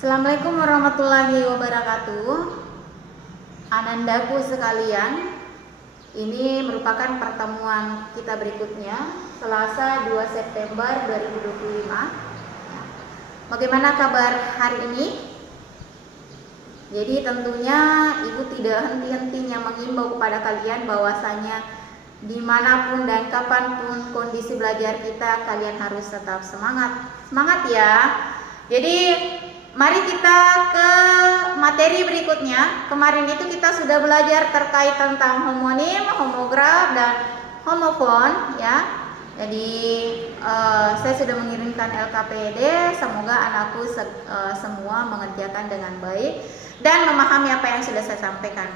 Assalamualaikum warahmatullahi wabarakatuh. Anandaku sekalian, ini merupakan pertemuan kita berikutnya, Selasa 2 September 2025. Bagaimana kabar hari ini? Jadi tentunya Ibu tidak henti-hentinya mengimbau kepada kalian bahwasanya dimanapun dan kapanpun kondisi belajar kita, kalian harus tetap semangat. Semangat ya. Jadi mari kita ke materi berikutnya. Kemarin itu kita sudah belajar terkait tentang homonim, homograf, dan homofon ya. Jadi saya sudah mengirimkan LKPD. Semoga anakku semua mengerjakan dengan baik dan memahami apa yang sudah saya sampaikan.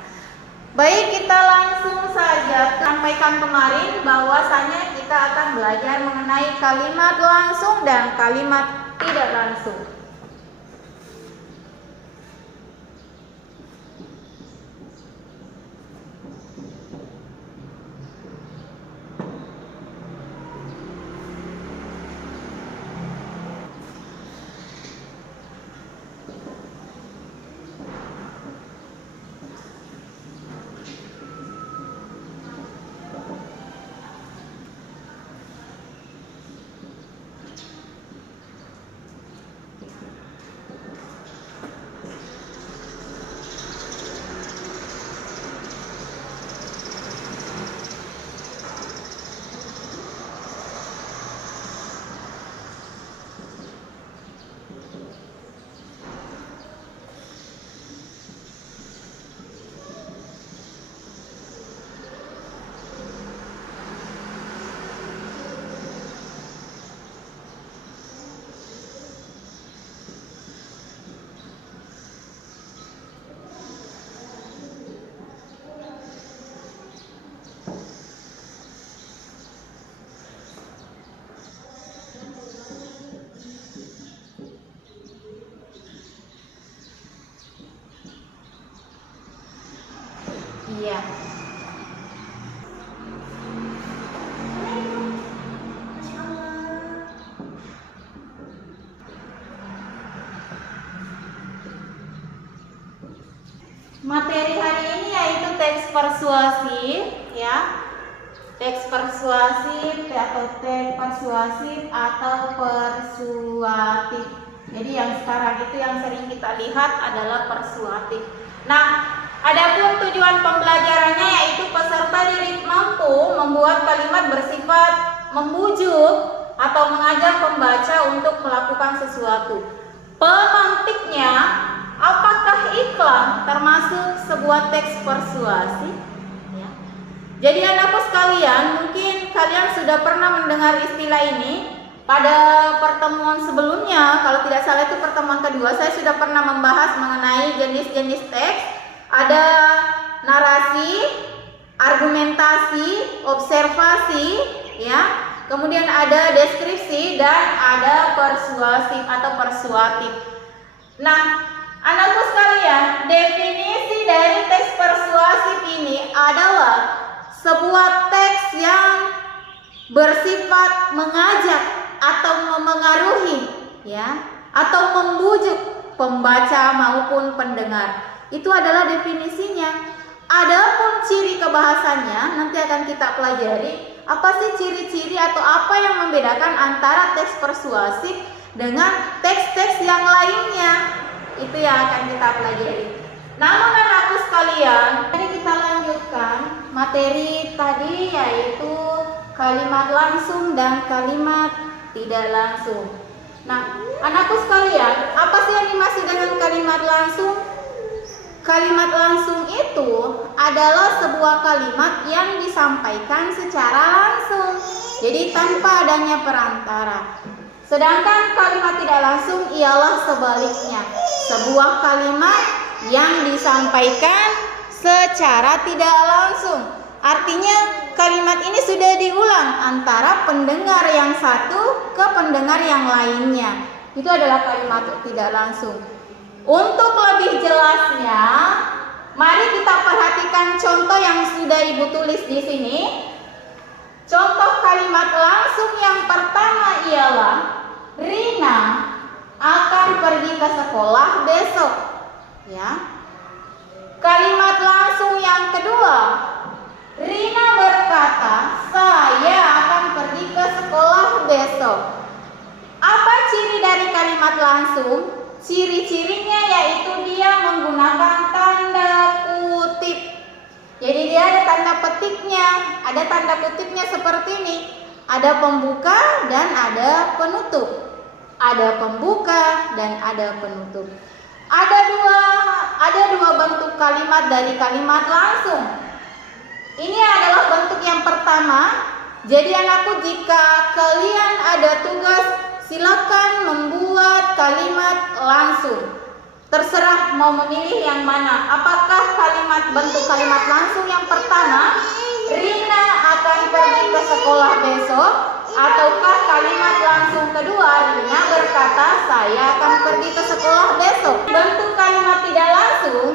Baik, kita langsung saja sampaikan kemarin bahwasanya kita akan belajar mengenai kalimat langsung dan kalimat tidak langsung. Iya. Materi hari ini yaitu teks persuasif ya. Teks persuasif atau teks persuasif atau persuatif. Jadi yang sekarang itu yang sering kita lihat adalah persuatif. Nah, adapun tujuan pembelajarannya yaitu peserta didik mampu membuat kalimat bersifat membujuk atau mengajak pembaca untuk melakukan sesuatu. Pemantiknya, apakah iklan termasuk sebuah teks persuasif? Ya. Jadi anakku sekalian, mungkin kalian sudah pernah mendengar istilah ini. Pada pertemuan sebelumnya, kalau tidak salah itu pertemuan kedua, saya sudah pernah membahas mengenai jenis-jenis teks. Ada narasi, argumentasi, observasi, ya. Kemudian ada deskripsi dan ada persuasif atau persuatif. Nah, anakku sekalian, definisi dari teks persuasif ini adalah sebuah teks yang bersifat mengajak atau memengaruhi, ya, atau membujuk pembaca maupun pendengar. Itu adalah definisinya. Adapun ciri kebahasannya nanti akan kita pelajari. Apa sih ciri-ciri atau apa yang membedakan antara teks persuasif dengan teks-teks yang lainnya? Itu yang akan kita pelajari. Namun anakku sekalian, mari kita lanjutkan materi tadi yaitu kalimat langsung dan kalimat tidak langsung. Nah, anakku sekalian, apa sih yang dimaksud dengan kalimat langsung? Kalimat langsung itu adalah sebuah kalimat yang disampaikan secara langsung, jadi tanpa adanya perantara. Sedangkan kalimat tidak langsung ialah sebaliknya, sebuah kalimat yang disampaikan secara tidak langsung. Artinya kalimat ini sudah diulang antara pendengar yang satu ke pendengar yang lainnya. Itu adalah kalimat tidak langsung. Untuk lebih jelasnya, mari kita perhatikan contoh yang sudah Ibu tulis di sini. Contoh kalimat langsung yang pertama ialah Rina akan pergi ke sekolah. sekolah besok. Ya. Kalimat langsung yang kedua. Rina berkata, saya akan pergi ke sekolah besok. Apa ciri dari kalimat langsung? Ciri-cirinya yaitu dia menggunakan tanda kutip. Jadi dia ada tanda petiknya, ada tanda kutipnya seperti ini. Ada pembuka dan ada penutup. Ada pembuka dan ada penutup. Ada dua bentuk kalimat dari kalimat langsung. Ini adalah bentuk yang pertama. Jadi anakku, jika kalian ada tugas, silakan membuat kalimat langsung. Terserah mau memilih yang mana. Apakah bentuk kalimat langsung yang pertama, Rina akan pergi ke sekolah besok, ataukah kalimat langsung kedua, Rina berkata, saya akan pergi ke sekolah besok. Bentuk kalimat tidak langsung.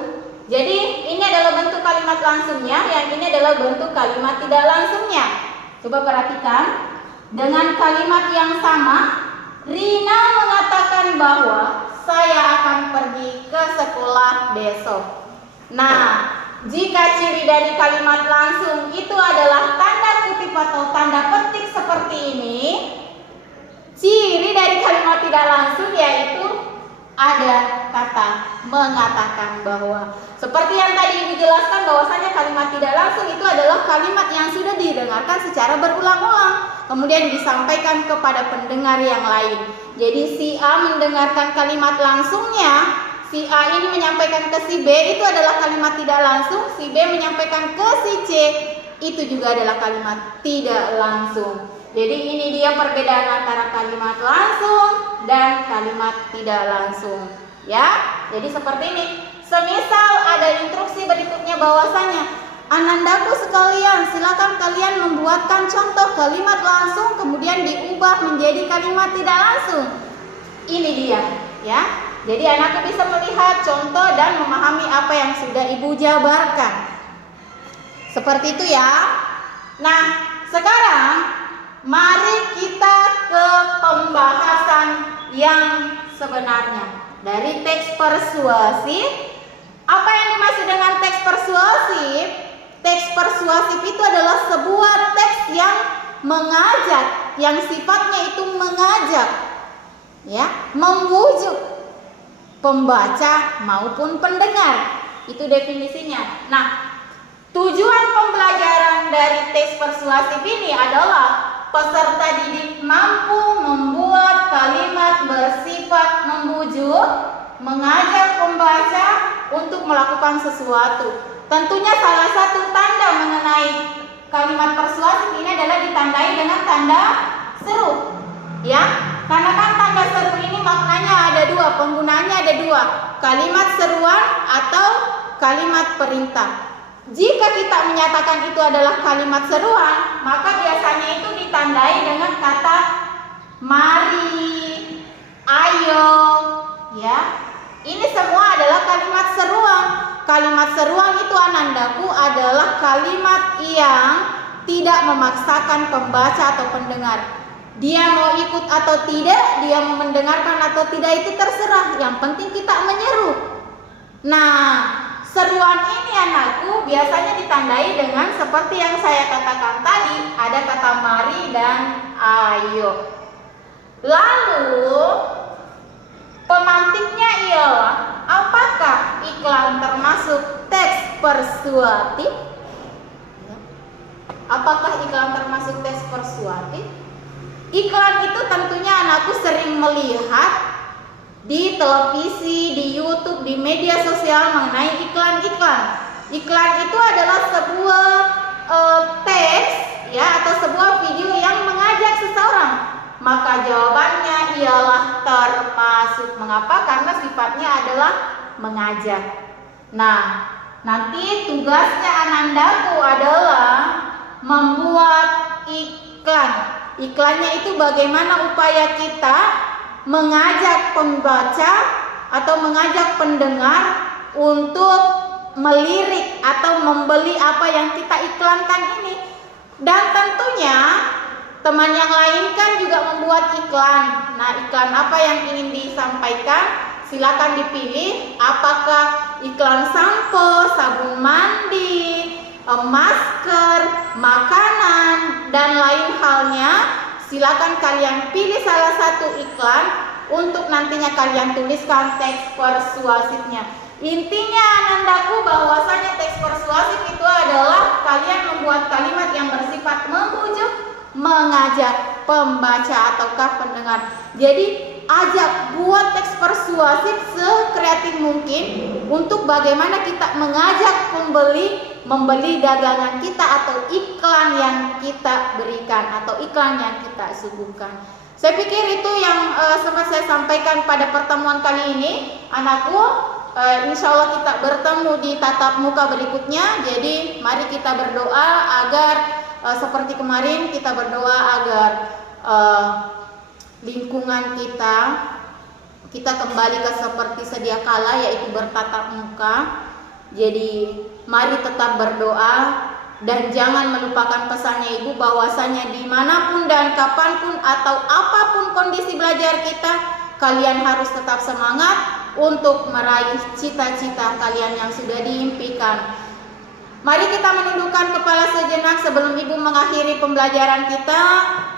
Jadi ini adalah bentuk kalimat langsungnya, yang ini adalah bentuk kalimat tidak langsungnya. Coba perhatikan. Dengan kalimat yang sama, Rina mengatakan bahwa saya akan pergi ke sekolah besok. Nah, jika ciri dari kalimat langsung itu adalah tanda kutip atau tanda petik seperti ini, ciri dari kalimat tidak langsung yaitu ada kata mengatakan bahwa. Seperti yang tadi Ibu jelaskan bahwasanya kalimat tidak langsung itu adalah kalimat yang sudah didengarkan secara berulang-ulang, kemudian disampaikan kepada pendengar yang lain. Jadi si A mendengarkan kalimat langsungnya, si A ini menyampaikan ke si B, itu adalah kalimat tidak langsung. Si B menyampaikan ke si C, itu juga adalah kalimat tidak langsung. Jadi ini dia perbedaan antara kalimat langsung dan kalimat tidak langsung. Ya, jadi seperti ini. Semisal ada instruksi berikutnya bahwasanya, anandaku sekalian, silakan kalian membuatkan contoh kalimat langsung kemudian diubah menjadi kalimat tidak langsung. Ini dia, ya. Jadi anakku bisa melihat contoh dan memahami apa yang sudah Ibu jabarkan. Seperti itu ya. Nah, sekarang mari kita ke pembahasan yang sebenarnya. Dari teks persuasif. Apa yang dimaksud dengan teks persuasif? Teks persuasif itu adalah sebuah teks yang mengajak, yang sifatnya itu mengajak, ya, membujuk pembaca maupun pendengar. Itu definisinya. Nah, tujuan pembelajaran dari teks persuasif ini adalah peserta didik mampu membuat kalimat bersifat membujuk, mengajak pembaca untuk melakukan sesuatu. Tentunya salah satu tanda mengenai kalimat persuasif ini adalah ditandai dengan tanda seru, ya. Karena kan tanda seru ini maknanya ada dua, penggunaannya ada dua, kalimat seruan atau kalimat perintah. Jika kita menyatakan itu adalah kalimat seruan, maka biasanya itu ditandai dengan kata mari, ayo, ya. Ini semua adalah kalimat seruan. Kalimat seruan itu anandaku adalah kalimat yang tidak memaksakan pembaca atau pendengar. Dia mau ikut atau tidak, dia mau mendengarkan atau tidak, itu terserah. Yang penting kita menyeru. Nah, seruan ini anakku biasanya ditandai dengan seperti yang saya katakan tadi, ada kata mari dan ayo. Lalu pemantiknya ialah, apakah iklan termasuk teks persuasif? Apakah iklan termasuk teks persuasif? Iklan itu tentunya anakku sering melihat di televisi, di YouTube, di media sosial mengenai iklan-iklan. Iklan itu adalah sebuah teks, ya, atau sebuah video yang mengajak seseorang. Maka jawabannya ialah termasuk. Mengapa? Karena sifatnya adalah mengajak. Nah, nanti tugasnya anandaku adalah membuat iklan. Iklannya itu bagaimana upaya kita mengajak pembaca atau mengajak pendengar untuk melirik atau membeli apa yang kita iklankan ini. Dan tentunya teman yang lain kan juga membuat iklan. Nah, iklan apa yang ingin disampaikan? silakan dipilih apakah iklan sampo, sabun mandi, masker, makanan, dan lain halnya. Silakan kalian pilih salah satu iklan untuk nantinya kalian tuliskan teks persuasifnya. Intinya anandaku bahwasanya teks persuasif itu adalah kalian membuat kalimat yang bersifat membujuk, mengajak pembaca ataukah pendengar. Jadi ajak buat teks persuasif sekreatif mungkin untuk bagaimana kita mengajak pembeli membeli dagangan kita atau iklan yang kita berikan atau iklan yang kita suguhkan. Saya pikir itu yang sempat saya sampaikan pada pertemuan kali ini, anakku. Insya Allah kita bertemu di tatap muka berikutnya. Jadi mari kita berdoa agar seperti kemarin kita berdoa agar lingkungan kita kembali ke seperti sedia kala, yaitu bertatap muka. Jadi mari tetap berdoa dan jangan melupakan pesannya Ibu bahwasanya dimanapun dan kapanpun atau apapun kondisi belajar kita, kalian harus tetap semangat untuk meraih cita-cita kalian yang sudah diimpikan. Mari kita menundukkan kepala sejenak sebelum Ibu mengakhiri pembelajaran kita.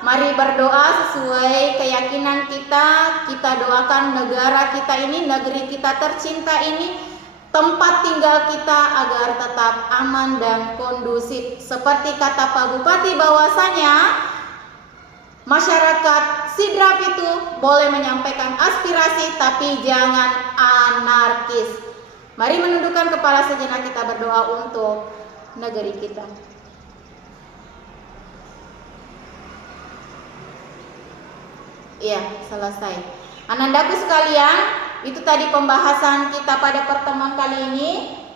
Mari berdoa sesuai keyakinan kita. Kita doakan negara kita ini, negeri kita tercinta ini, tempat tinggal kita agar tetap aman dan kondusif. Seperti kata Pak Bupati bahwasanya masyarakat Sidrap itu boleh menyampaikan aspirasi tapi jangan anarkis. Mari menundukkan kepala sejenak, kita berdoa untuk negeri kita. Iya, selesai. Anandaku sekalian, itu tadi pembahasan kita pada pertemuan kali ini.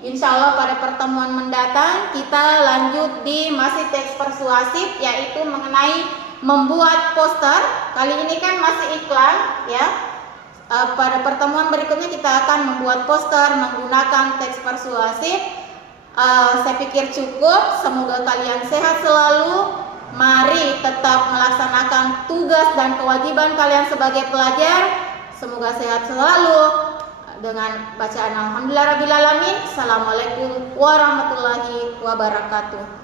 Insya Allah pada pertemuan mendatang kita lanjut di masih teks persuasif, yaitu mengenai membuat poster. Kali ini kan masih iklan ya. Pada pertemuan berikutnya kita akan membuat poster menggunakan teks persuasif. Saya pikir cukup. Semoga kalian sehat selalu. Mari tetap melaksanakan tugas dan kewajiban kalian sebagai pelajar. Semoga sehat selalu. Dengan bacaan Alhamdulillahirabbil alamin. Assalamualaikum warahmatullahi wabarakatuh.